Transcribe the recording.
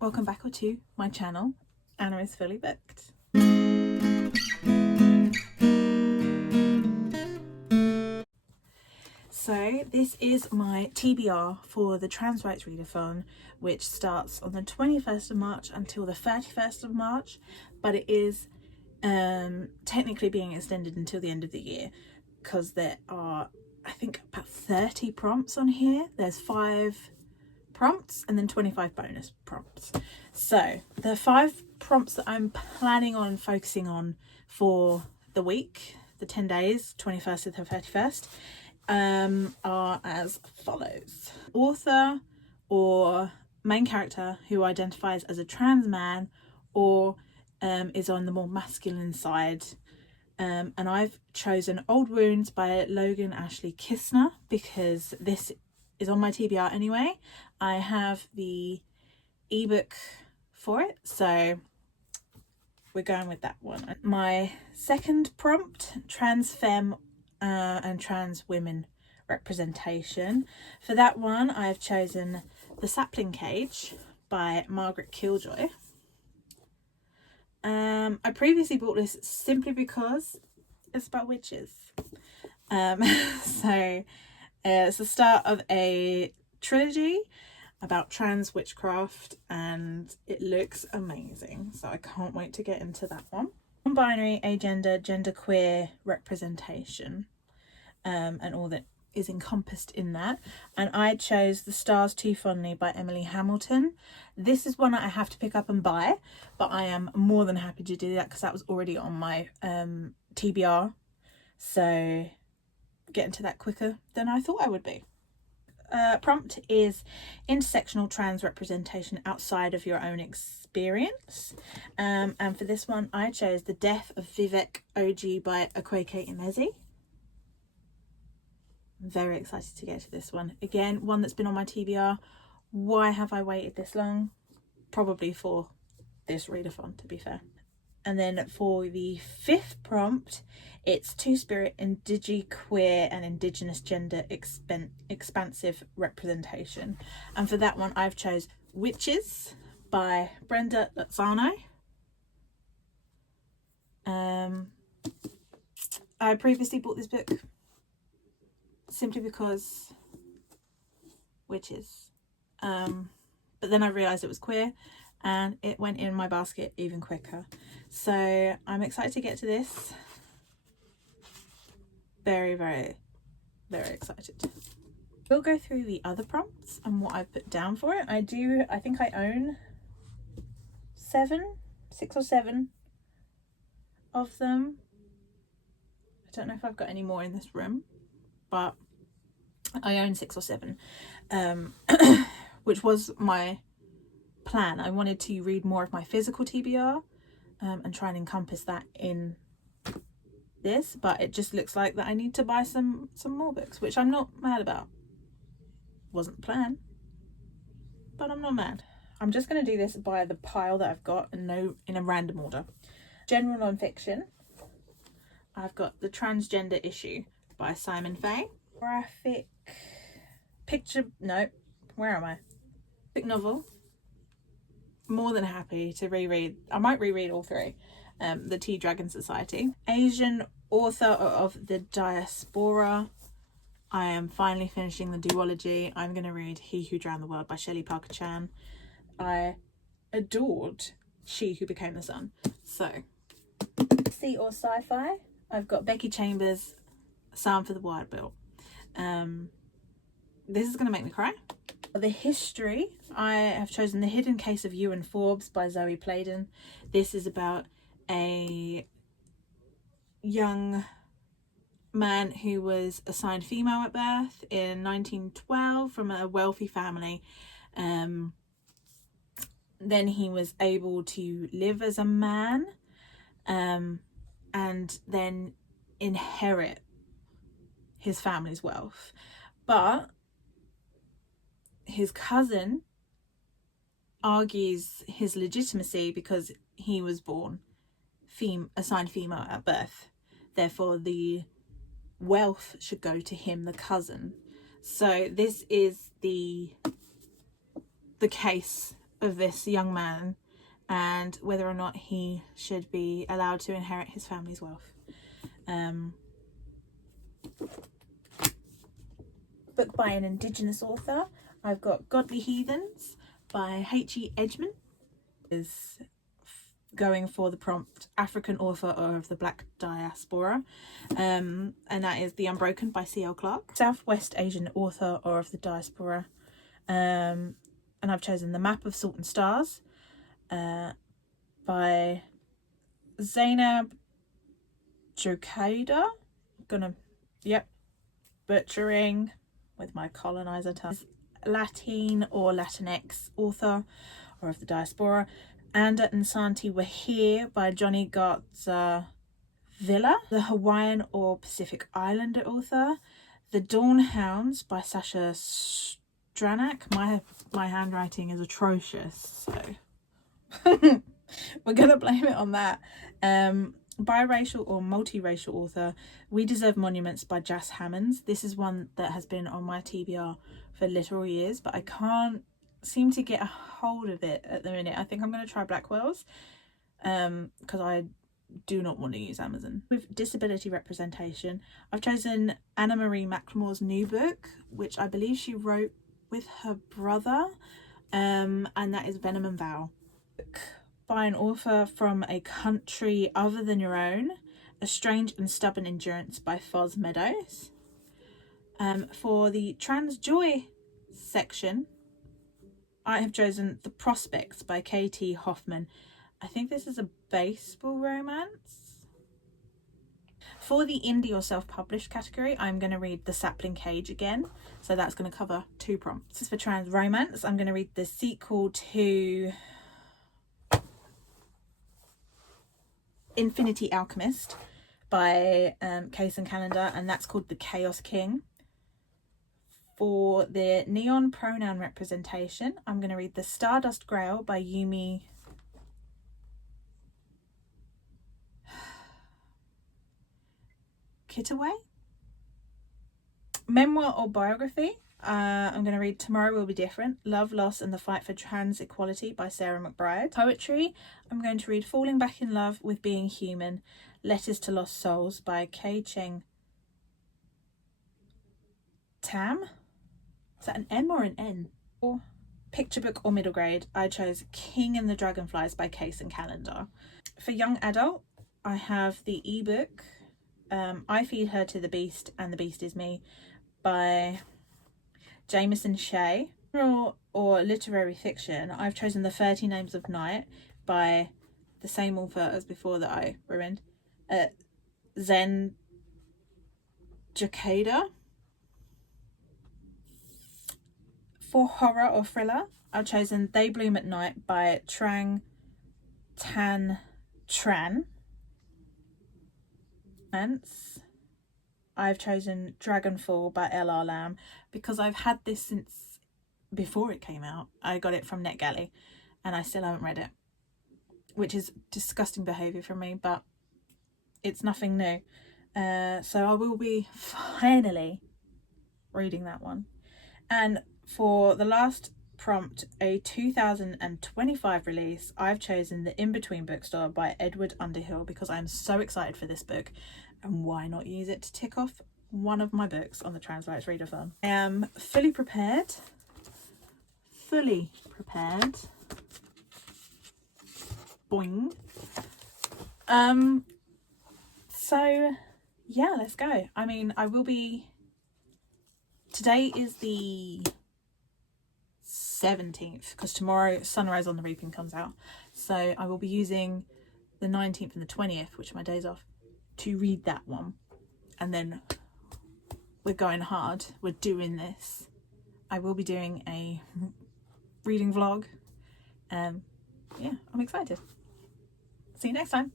Welcome back to my channel. Anna is fully booked. So this is my TBR for the Trans Rights Readathon, which starts on the 21st of March until the 31st of March, but it is technically being extended until the end of the year because there are, I think, about 30 prompts on here. There's 5 prompts and then 25 bonus prompts. So the 5 prompts that I'm planning on focusing on for the week, the 10 days, 21st to the 31st, are as follows. Author or main character who identifies as a trans man or is on the more masculine side. And I've chosen Old Wounds by Logan Ashley Kistner because this is on my TBR anyway. I have the ebook for it, so we're going with that one. My second prompt, trans femme and trans women representation. For that one, I have chosen The Sapling Cage by Margaret Killjoy. I previously bought this simply because it's about witches. So it's the start of a trilogy about trans witchcraft and it looks amazing, so I can't wait to get into that one. Non-binary, agender, genderqueer representation and all that is encompassed in that, and I chose The Stars Too Fondly by Emily Hamilton. This is one I have to pick up and buy, but I am more than happy to do that because that was already on my TBR, so get into that quicker than I thought I would be. Prompt is intersectional trans representation outside of your own experience, and for this one I chose The Death of Vivek OG by Akwaeke Emezi. I'm very excited to get to this one. Again, one that's been on my TBR. Why have I waited this long? Probably for this readathon, to be fair. And then for the 5th prompt, it's Two-Spirit, Indigiqueer and Indigenous Gender Expansive Representation. And for that one, I've chose Witches by Brenda Lozano. I previously bought this book simply because witches. But then I realised it was queer and it went in my basket even quicker. So I'm excited to get to this. Very, very, very excited. We'll go through the other prompts and what I've put down for it. I think I own 6 or 7 of them. I don't know if I've got any more in this room, but I own 6 or 7, which was my plan. I wanted to read more of my physical TBR and try and encompass that in this, but it just looks like that I need to buy some more books, which I'm not mad about. Wasn't the plan, but I'm not mad. I'm just going to do this by the pile that I've got and no in a random order. General non-fiction, I've got The Transgender Issue by Simon Fay. Graphic novel. More than happy to reread. I might reread all 3. The Tea Dragon Society. Asian author of the diaspora. I am finally finishing the duology. I'm going to read He Who Drowned the World by Shelley Parker Chan. I adored She Who Became the Sun. So, fantasy or sci-fi, I've got Becky Chambers' Psalm for the Wild Bill. This is going to make me cry. The history, I have chosen The Hidden Case of Ewan Forbes by Zoe Playden. This is about a young man who was assigned female at birth in 1912 from a wealthy family. Then he was able to live as a man and then inherit his family's wealth. But his cousin argues his legitimacy because he was born assigned female at birth. Therefore, the wealth should go to him, the cousin. So this is the case of this young man and whether or not he should be allowed to inherit his family's wealth. Book by an Indigenous author. I've got Godly Heathens by H.E. Edgman. Is going for the prompt African author of the Black Diaspora, and that is The Unbroken by C.L. Clarke. Southwest Asian author of the Diaspora, and I've chosen The Map of Salt and Stars by Zainab Jokada. Butchering with my colonizer tongue. Latin or Latinx author or of the Diaspora. Anda and Santi Were Here by Johnny Garza Villa, the Hawaiian or Pacific Islander author. The Dawn Hounds by Sasha Stranak. My handwriting is atrocious, so we're gonna blame it on that. Biracial or multiracial author We Deserve Monuments by Jas Hammonds. This is one that has been on my TBR for literal years, but I can't seem to get a hold of it at the minute. I think I'm going to try Blackwell's because I do not want to use Amazon. With disability representation, I've chosen Anna Marie McLemore's new book, which I believe she wrote with her brother, and that is Venom and Vow. By an author from a country other than your own, A Strange and Stubborn Endurance by Foz Meadows. For the Trans Joy section, I have chosen The Prospects by K.T. Hoffman. I think this is a baseball romance. For the indie or self-published category, I'm going to read The Sapling Cage again. So that's going to cover 2 prompts. For trans romance, I'm going to read the sequel to Infinity Alchemist by Case and Calendar, and that's called The Chaos King. For the neon pronoun representation, I'm going to read The Stardust Grail by Yumi Kitaway. Memoir or biography, I'm going to read Tomorrow Will Be Different, Love, Loss and the Fight for Trans Equality by Sarah McBride. Poetry, I'm going to read Falling Back in Love with Being Human, Letters to Lost Souls by Kei Cheng Tam. Is that an M or an N? Or picture book or middle grade, I chose King and the Dragonflies by Case and Calendar. For young adult, I have the ebook I Feed Her to the Beast and the Beast Is Me by Jameson Shea. Or literary fiction, I've chosen The 30 Names of Night by the same author as before that I ruined, Zen Jacada. For horror or thriller, I've chosen They Bloom at Night by Trang Tan Tran. I've chosen Dragonfall by L.R. Lamb because I've had this since before it came out. I got it from NetGalley and I still haven't read it, which is disgusting behaviour from me, but it's nothing new. So I will be finally reading that one. And for the last prompt, a 2025 release, I've chosen The In-Between Bookstore by Edward Underhill because I'm so excited for this book, and why not use it to tick off one of my books on the Trans Rights Readathon. I am fully prepared. Boing. So yeah, let's go. I mean, I will be, today is the 17th because tomorrow Sunrise on the Reaping comes out, so I will be using the 19th and the 20th, which are my days off, to read that one, and then we're going hard. We're doing this. I will be doing a reading vlog. Yeah, I'm excited. See you next time.